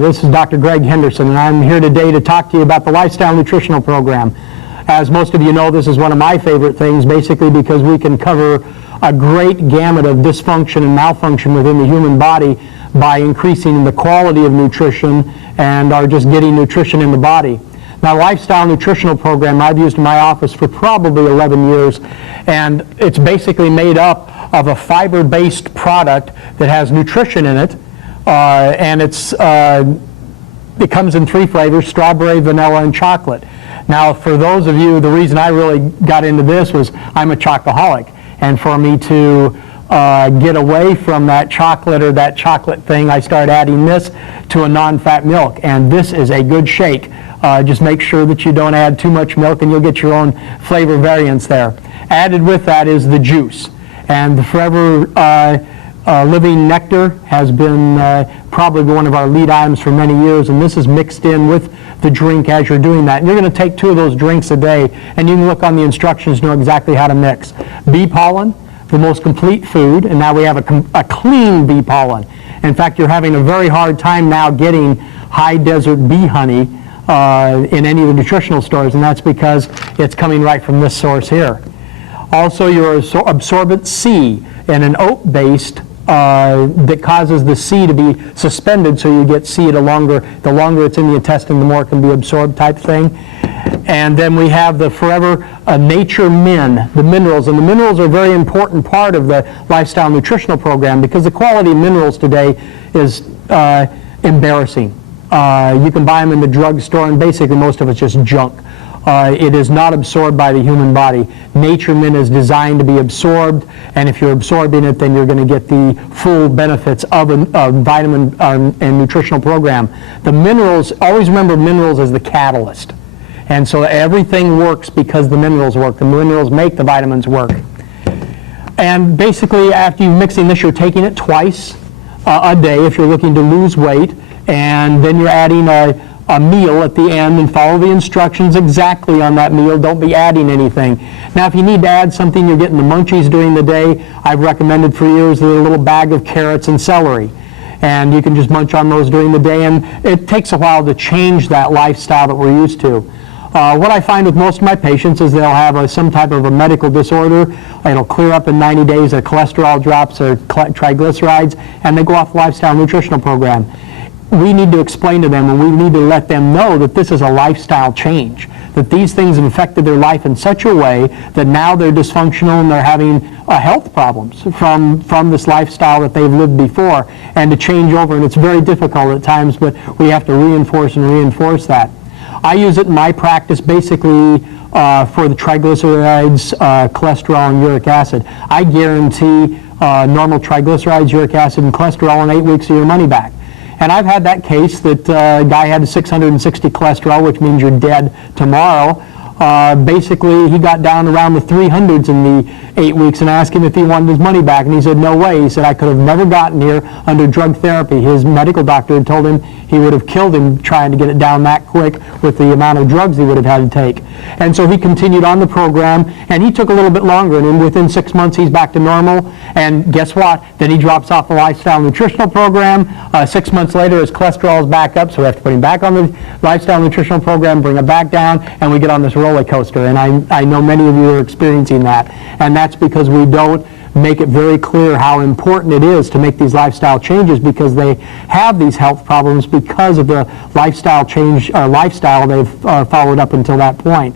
this is Dr. Greg Henderson, and I'm here today to talk to you about the LifeStyle Nutritional Program. As most of you know, this is one of my favorite things, basically because we can cover a great gamut of dysfunction and malfunction within the human body by increasing the quality of nutrition and are just getting nutrition in the body. Now, LifeStyle Nutritional Program I've used in my office for probably 11 years, and it's basically made up of a fiber-based product that has nutrition in it, and it comes in 3 flavors: strawberry, vanilla, and chocolate. Now, for those of you, the reason I really got into this was I'm a chocoholic, and for me to get away from that chocolate or that chocolate thing, I started adding this to a non-fat milk, and this is a good shake. Just make sure that you don't add too much milk, and you'll get your own flavor variants there. Added with that is the juice, and the Forever Living Nectar has been probably one of our lead items for many years, and this is mixed in with the drink as you're doing that. And you're going to take 2 of those drinks a day, and you can look on the instructions to know exactly how to mix. Bee pollen, the most complete food, and now we have a clean bee pollen. In fact, you're having a very hard time now getting high desert bee honey in any of the nutritional stores, and that's because it's coming right from this source here. Also, your absorbent C, and an oat-based that causes the C to be suspended, so you get C the longer it's in the intestine, the more it can be absorbed type thing. And then we have the Forever Nature Min, the minerals. And the minerals are a very important part of the LifeStyle Nutritional Program because the quality of minerals today is embarrassing. You can buy them in the drugstore, and basically most of it's just junk. It is not absorbed by the human body. Nature Min is designed to be absorbed, and if you're absorbing it, then you're going to get the full benefits of a vitamin and nutritional program. The minerals, always remember minerals as the catalyst. And so everything works because the minerals work. The minerals make the vitamins work. And basically, after you're mixing this, you're taking it twice a day if you're looking to lose weight, and then you're adding a meal at the end, and follow the instructions exactly on that meal. Don't be adding anything. Now, if you need to add something, you're getting the munchies during the day. I've recommended for years a little bag of carrots and celery, and you can just munch on those during the day, and it takes a while to change that lifestyle that we're used to. What I find with most of my patients is they'll have some type of a medical disorder. It'll clear up in 90 days, their cholesterol drops, or triglycerides, and they go off the LifeStyle Nutritional Program. We need to explain to them, and we need to let them know that this is a lifestyle change, that these things have affected their life in such a way that now they're dysfunctional and they're having health problems from this lifestyle that they've lived before, and to change over. And it's very difficult at times, but we have to reinforce that. I use it in my practice basically for the triglycerides, cholesterol, and uric acid. I guarantee normal triglycerides, uric acid, and cholesterol in 8 weeks of your money back. And I've had that case that a guy had 660 cholesterol, which means you're dead tomorrow. Basically, he got down around the 300s in the 8 weeks, and I asked him if he wanted his money back, and he said, no way. He said, I could have never gotten here under drug therapy. His medical doctor had told him he would have killed him trying to get it down that quick with the amount of drugs he would have had to take. And so he continued on the program, and he took a little bit longer, and within 6 months he's back to normal. And guess what? Then he drops off the LifeStyle Nutritional Program. 6 months later, his cholesterol is back up, so we have to put him back on the LifeStyle Nutritional Program, bring him back down, and we get on this roller coaster. And I know many of you are experiencing that. And that's because we don't make it very clear how important it is to make these lifestyle changes, because they have these health problems because of the lifestyle change, lifestyle they've followed up until that point.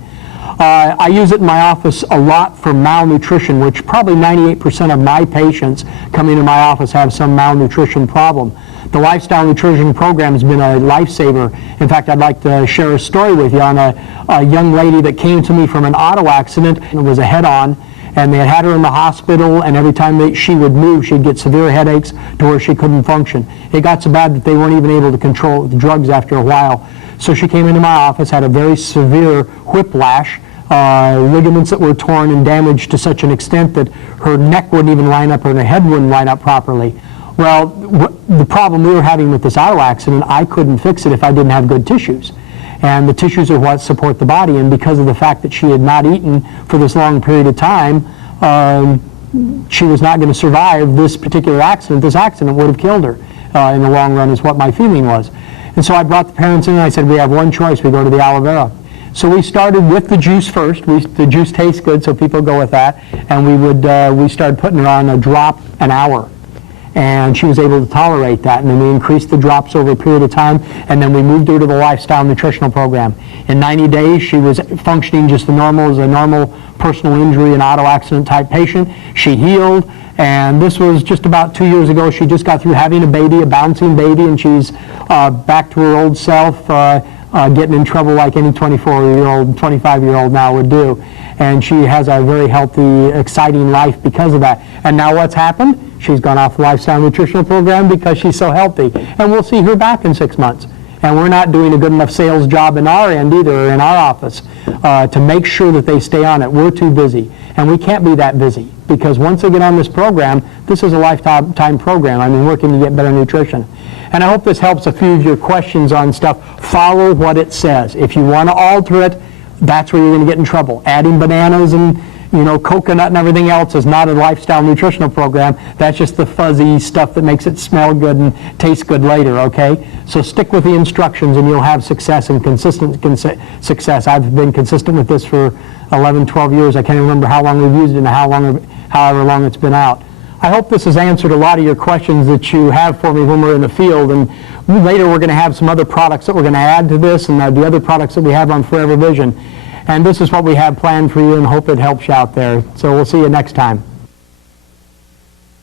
I use it in my office a lot for malnutrition, which probably 98% of my patients coming to my office have some malnutrition problem. The LifeStyle Nutrition Program has been a lifesaver. In fact, I'd like to share a story with you on a young lady that came to me from an auto accident. It was a head-on, and they had her in the hospital, and every time she would move, she'd get severe headaches to where she couldn't function. It got so bad that they weren't even able to control the drugs after a while. So she came into my office, had a very severe whiplash, ligaments that were torn and damaged to such an extent that her neck wouldn't even line up, or her head wouldn't line up properly. Well, the problem we were having with this auto accident, I couldn't fix it if I didn't have good tissues. And the tissues are what support the body, and because of the fact that she had not eaten for this long period of time, she was not going to survive this particular accident. This accident would have killed her. in the long run is what my feeling was. And so I brought the parents in and I said, we have one choice, we go to the aloe vera. So we started with the juice first. The juice tastes good, so people go with that. And we started putting her on a drop an hour. And she was able to tolerate that. And then we increased the drops over a period of time. And then we moved her to the LifeStyle Nutritional Program. In 90 days, she was functioning just as a normal personal injury and auto accident type patient. She healed. And this was just about 2 years ago. She just got through having a baby, a bouncing baby, and she's back to her old self, getting in trouble like any 24-year-old, 25-year-old now would do. And she has a very healthy, exciting life because of that. And now what's happened? She's gone off the LifeStyle Nutritional Program because she's so healthy. And we'll see her back in 6 months. And we're not doing a good enough sales job in our end either, in our office, to make sure that they stay on it. We're too busy. And we can't be that busy, because once they get on this program, this is a lifetime program. I mean, working to get better nutrition. And I hope this helps a few of your questions on stuff. Follow what it says. If you want to alter it, that's where you're going to get in trouble. Adding bananas and coconut and everything else is not a LifeStyle Nutritional Program. That's just the fuzzy stuff that makes it smell good and taste good later, okay? So stick with the instructions and you'll have success and consistent success. I've been consistent with this for 11, 12 years. I can't remember how long we've used it and however long it's been out. I hope this has answered a lot of your questions that you have for me when we're in the field. And later we're going to have some other products that we're going to add to this and the other products that we have on ForeverVision. And this is what we have planned for you, and hope it helps you out there. So we'll see you next time.